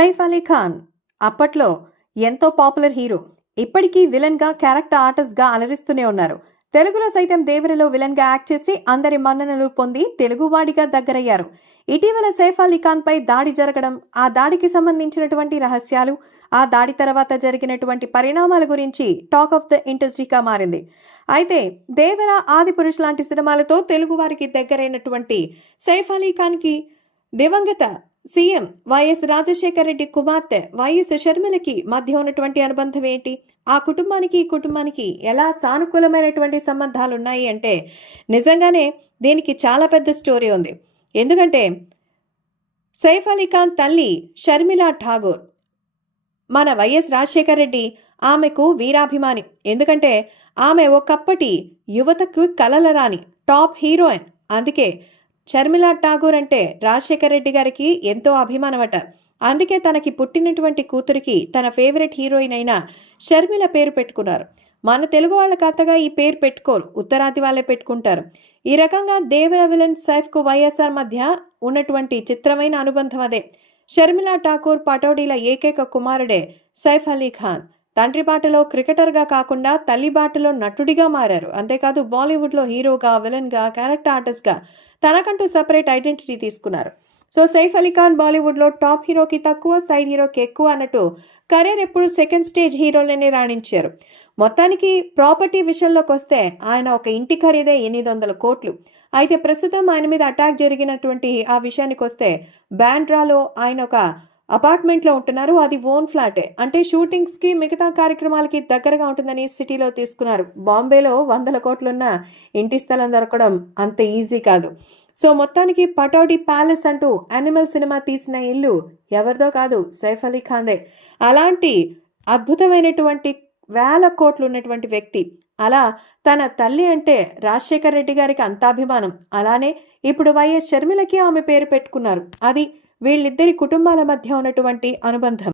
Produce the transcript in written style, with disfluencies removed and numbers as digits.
సైఫ్ అలీ ఖాన్ అప్పట్లో ఎంతో popular hero. ఇప్పటికీ విలన్ గా క్యారెక్టర్ ఆర్టిస్ట్ గా అలరిస్తూనే ఉన్నారు. తెలుగులో సైతం దేవరలో విలన్ గా యాక్ట్ చేసి అందరి మన్ననలు పొంది తెలుగువాడిగా దగ్గరయ్యారు. ఇటీవల సైఫ్ అలీ ఖాన్ పై దాడి జరగడం, ఆ దాడికి సంబంధించినటువంటి రహస్యాలు, ఆ దాడి తర్వాత జరిగినటువంటి పరిణామాల గురించి టాక్ ఆఫ్ ద ఇండస్ట్రీగా మారింది. అయితే దేవర, ఆదిపురుష్ లాంటి సినిమాలతో తెలుగు వారికి దగ్గరైనటువంటి సైఫ్ అలీ ఖాన్ కి దివంగత సీఎం వైఎస్ రాజశేఖర రెడ్డి కుమార్తె వైఎస్ షర్మిలకి మధ్య ఉన్నటువంటి అనుబంధం ఏంటి? ఆ కుటుంబానికి ఈ కుటుంబానికి ఎలా సానుకూలమైనటువంటి సంబంధాలు ఉన్నాయి అంటే నిజంగానే దీనికి చాలా పెద్ద స్టోరీ ఉంది. ఎందుకంటే సైఫ్ అలీ ఖాన్ తల్లి షర్మిల ఠాగూర్ మన వైఎస్ రాజశేఖర రెడ్డి ఆమెకు వీరాభిమాని. ఎందుకంటే ఆమె ఒకప్పటి యువతకు కలల రాణి, టాప్ హీరోయిన్. అందుకే షర్మిల ఠాగూర్ అంటే రాజశేఖర రెడ్డి గారికి ఎంతో అభిమానమట. అందుకే తనకి పుట్టినటువంటి కూతురికి తన ఫేవరెట్ హీరోయిన్ అయిన షర్మిల పేరు పెట్టుకున్నారు. మన తెలుగు వాళ్ళకి అంతగా ఈ పేరు పెట్టుకోరు, ఉత్తరాది వాళ్ళే పెట్టుకుంటారు. ఈ రకంగా దేవర విలన్ సైఫ్కు వైఎస్ఆర్ మధ్య ఉన్నటువంటి చిత్రమైన అనుబంధం అదే. షర్మిల ఠాకూర్ పటౌడీల ఏకైక కుమారుడే సైఫ్ అలీ ఖాన్. తండ్రి బాటలో క్రికెటర్గా కాకుండా తల్లి బాటలో నటుడిగా మారారు. అంతేకాదు బాలీవుడ్లో హీరోగా, విలన్గా, క్యారెక్టర్ ఆర్టిస్ట్గా తనకంటూ సపరేట్ ఐడెంటిటీ తీసుకున్నారు. సో సైఫ్ అలీ ఖాన్ బాలీవుడ్లో టాప్ హీరోకి తక్కువ, సైడ్ హీరోకి ఎక్కువ అన్నట్టు కెరీర్ ఎప్పుడు సెకండ్ స్టేజ్ హీరోలనే రాణించారు. మొత్తానికి ప్రాపర్టీ విషయంలోకి వస్తే ఆయన ఒక ఇంటి ఖరీదే 800 కోట్లు. అయితే ప్రస్తుతం ఆయన మీద అటాక్ జరిగినటువంటి ఆ విషయానికి వస్తే బాండ్రాలో ఆయన ఒక అపార్ట్మెంట్లో ఉంటున్నారు. అది ఓన్ ఫ్లాటే. అంటే షూటింగ్స్కి, మిగతా కార్యక్రమాలకి దగ్గరగా ఉంటుందని సిటీలో తీసుకున్నారు. బాంబేలో 100 కోట్లున్న ఇంటి స్థలం దొరకడం అంత ఈజీ కాదు. సో మొత్తానికి పటౌడీ ప్యాలెస్ అంటూ యానిమల్ సినిమా తీసిన ఇల్లు ఎవరిదో కాదు, సైఫ్ అలీ ఖాన్దే. అలాంటి అద్భుతమైనటువంటి 1000 కోట్లు ఉన్నటువంటి వ్యక్తి. అలా తన తల్లి అంటే రాజశేఖర్ రెడ్డి గారికి అంత అభిమానం. అలానే ఇప్పుడు వైఎస్ షర్మిలకి ఆమె పేరు పెట్టుకున్నారు. అది వీళ్ళిద్దరి కుటుంబాల మధ్య ఉన్నటువంటి అనుబంధం.